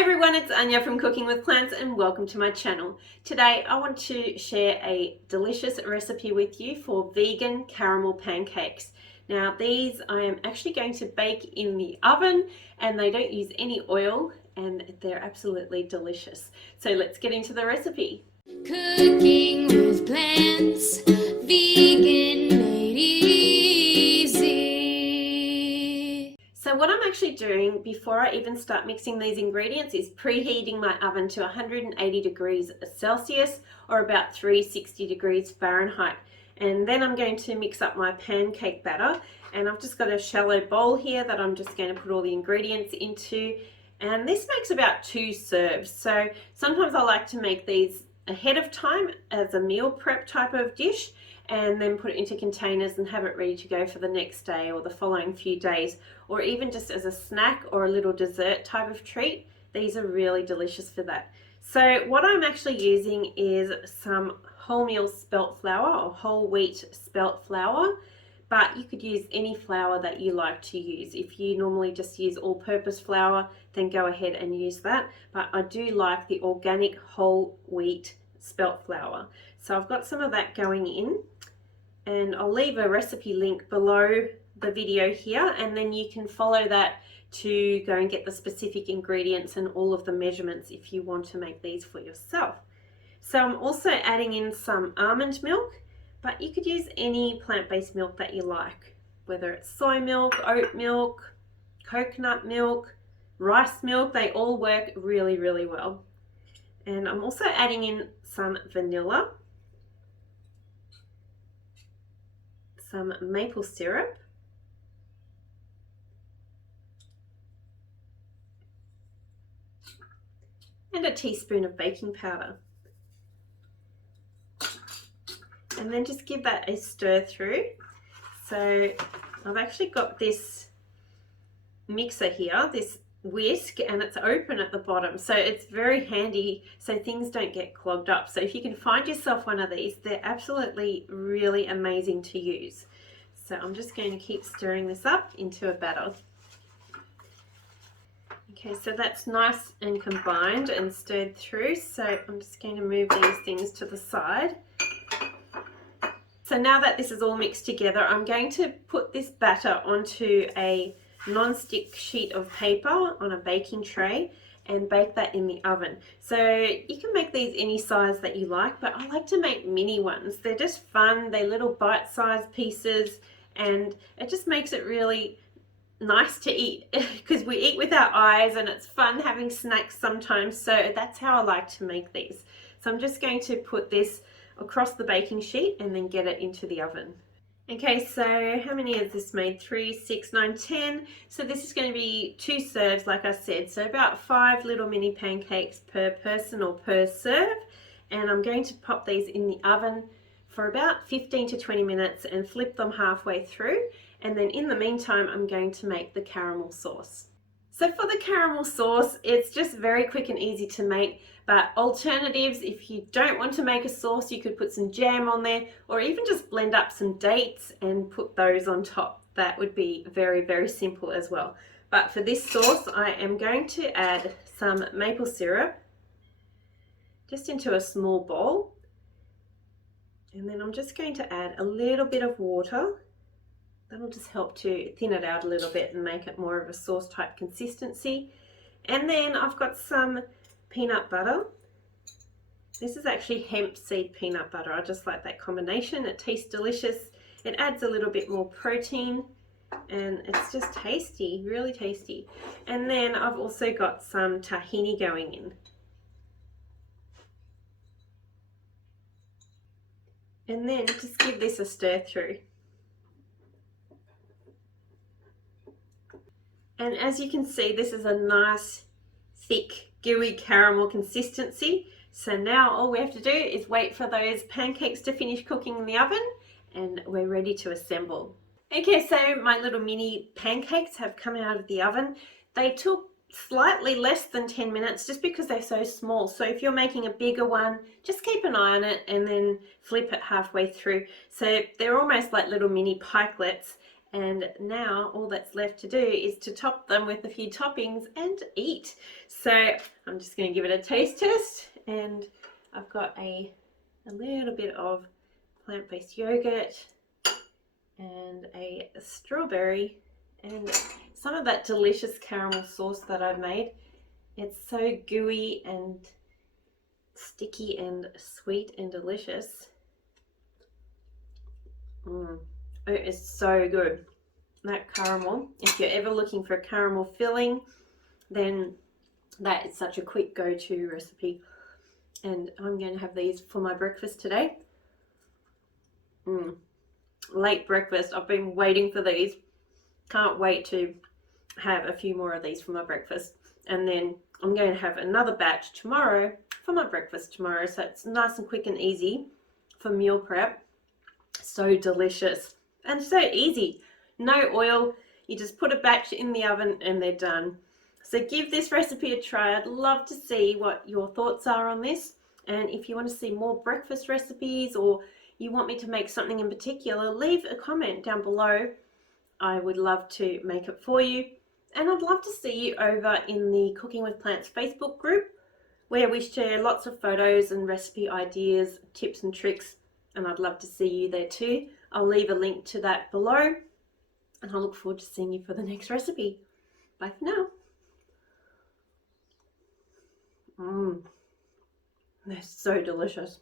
Hi everyone, it's Anja from Cooking with Plants and welcome to my channel. Today I want to share a delicious recipe with you for vegan caramel pancakes. Now these I am actually going to bake in the oven and they don't use any oil and they're absolutely delicious. So let's get into the recipe. Cooking with plants, vegan made easy. So what I'm actually doing before I even start mixing these ingredients is preheating my oven to 180 degrees Celsius or about 360 degrees Fahrenheit. And then I'm going to mix up my pancake batter, and I've just got a shallow bowl here that I'm just going to put all the ingredients into, and this makes about 2 serves. So sometimes I like to make these ahead of time as a meal prep type of dish and then put it into containers and have it ready to go for the next day or the following few days, or even just as a snack or a little dessert type of treat. These are really delicious for that. So what I'm actually using is some wholemeal spelt flour or whole wheat spelt flour, but you could use any flour that you like to use. If you normally just use all-purpose flour, then go ahead and use that, but I do like the organic whole wheat spelt flour. So I've got some of that going in, and I'll leave a recipe link below the video here, and then you can follow that to go and get the specific ingredients and all of the measurements if you want to make these for yourself. So I'm also adding in some almond milk, but you could use any plant-based milk that you like, whether it's soy milk, oat milk, coconut milk, rice milk. They all work really, really well. And I'm also adding in some vanilla, some maple syrup, and a teaspoon of baking powder. And then just give that a stir through. So I've actually got this mixer here, this whisk, and it's open at the bottom, so it's very handy so things don't get clogged up. So if you can find yourself one of these, they're absolutely really amazing to use. So I'm just going to keep stirring this up into a batter. Okay, so that's nice and combined and stirred through, so I'm just going to move these things to the side. So now that this is all mixed together, I'm going to put this batter onto a non-stick sheet of paper on a baking tray and bake that in the oven. So you can make these any size that you like, but I like to make mini ones. They're just fun, they're little bite-sized pieces, and it just makes it really nice to eat because we eat with our eyes and it's fun having snacks sometimes. So that's how I like to make these. So I'm just going to put this across the baking sheet and then get it into the oven. Okay, so how many has this made? 3, 6, 9, 10. So this is going to be 2 serves, like I said. So about 5 little mini pancakes per person or per serve. And I'm going to pop these in the oven for about 15 to 20 minutes and flip them halfway through. And then in the meantime, I'm going to make the caramel sauce. So for the caramel sauce, it's just very quick and easy to make, but alternatives, if you don't want to make a sauce, you could put some jam on there or even just blend up some dates and put those on top. That would be very, very simple as well. But for this sauce, I am going to add some maple syrup just into a small bowl. And then I'm just going to add a little bit of water. That'll just help to thin it out a little bit and make it more of a sauce type consistency. And then I've got some peanut butter. This is actually hemp seed peanut butter. I just like that combination. It tastes delicious. It adds a little bit more protein and it's just tasty, really tasty. And then I've also got some tahini going in. And then just give this a stir through. And as you can see, this is a nice, thick, gooey caramel consistency. So now all we have to do is wait for those pancakes to finish cooking in the oven and we're ready to assemble. Okay, so my little mini pancakes have come out of the oven. They took slightly less than 10 minutes just because they're so small. So if you're making a bigger one, just keep an eye on it and then flip it halfway through. So they're almost like little mini pikelets. And now all that's left to do is to top them with a few toppings and eat. So I'm just going to give it a taste test, and I've got a little bit of plant-based yogurt and a strawberry and some of that delicious caramel sauce that I've made. It's so gooey and sticky and sweet and delicious. It is so good. That caramel, if you're ever looking for a caramel filling, then that is such a quick go-to recipe. And I'm going to have these for my breakfast today. Late breakfast. I've been waiting for these. Can't wait to have a few more of these for my breakfast. And then I'm going to have another batch tomorrow for my breakfast tomorrow. So it's nice and quick and easy for meal prep. So delicious and so easy. No oil. You just put a batch in the oven and they're done. So give this recipe a try. I'd love to see what your thoughts are on this. And if you want to see more breakfast recipes, or you want me to make something in particular, leave a comment down below. I would love to make it for you. And I'd love to see you over in the Cooking with Plants Facebook group, where we share lots of photos and recipe ideas, tips and tricks. And I'd love to see you there too. I'll leave a link to that below. And I look forward to seeing you for the next recipe. Bye for now. They're so delicious.